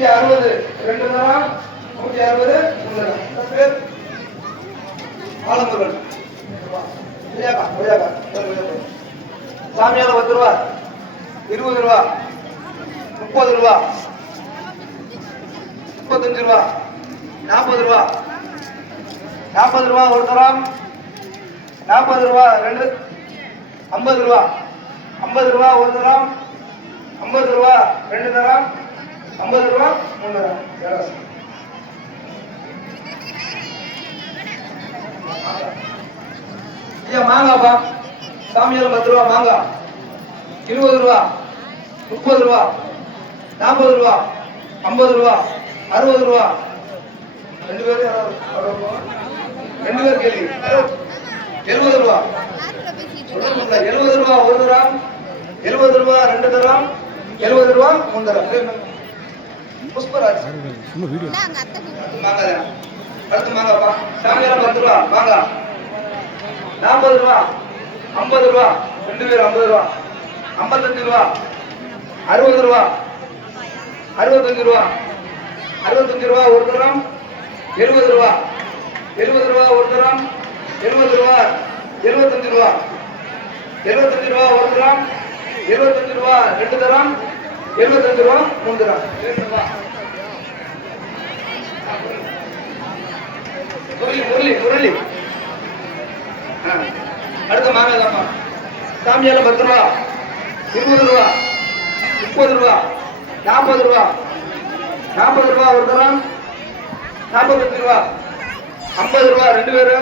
நூத்தி அறுபது. ரெண்டு தரம் நூத்தி அறுபது மூணு தரம். பேர் ஆலமுருகன் சாமியால பத்து ரூபா? இருபது ரூபா. முப்பது ரூபா. முப்பத்தஞ்சு ரூபா. நாற்பது ரூபா. நாற்பது ரூபா ஒரு தரம். நாற்பது ரூபா ரெண்டு. ஐம்பது ரூபா. ஐம்பது ரூபா ஒரு தரம். ஐம்பது ரூபா ரெண்டு தரம். ஐம்பது ரூபா மூணு தரம் ஐயா மாங்காப்பா. சாமியார் பத்து ரூபா மாங்காய் இருபது ரூபா முப்பது ரூபா நாற்பது ரூபா ஐம்பது ரூபா அறுபது ரூபா. ரெண்டு பேரும் ரூபா? ரெண்டு பேர் கேள்வி எழுபது ரூபா. எழுபது ரூபா ஒரு தரம் எழுபது ரூபா ரெண்டு தரம் எழுபது ரூபா மூணு தரம். புஷ்பராஜ் சும்மா வீடியோ அடுத்து மாங்காப்பா சாமியாரம் பத்து ரூபா மாங்கா நாற்பது ரூபா ஐம்பது ரூபா ரெண்டு பேரும் ஐம்பது ரூபா ஐம்பத்தஞ்சு ரூபா அறுபது ரூபா அறுபத்தஞ்சு ரூபா அறுபத்தஞ்சு ரூபா ஒரு தரம் எழுபது ரூபா எழுபது ரூபா ஒரு தரம் எழுபது ரூபா எழுபத்தஞ்சு ரூபா எழுபத்தஞ்சு ரூபா ஒரு தரம் எழுபத்தஞ்சு ரூபா ரெண்டு தரம் எழுபத்தஞ்சு ரூபா மூணு ரூபா முரளி முரளி. முரளி அடுத்த மாங்காய் சாமியால பத்து ரூபா. இருபது ரூபா. முப்பது ரூபா. நாற்பது ரூபா. நாற்பது ரூபா ஒரு தரம். நாற்பத்தஞ்சு ரூபா. ஐம்பது ரூபா. ரெண்டு பேரும்.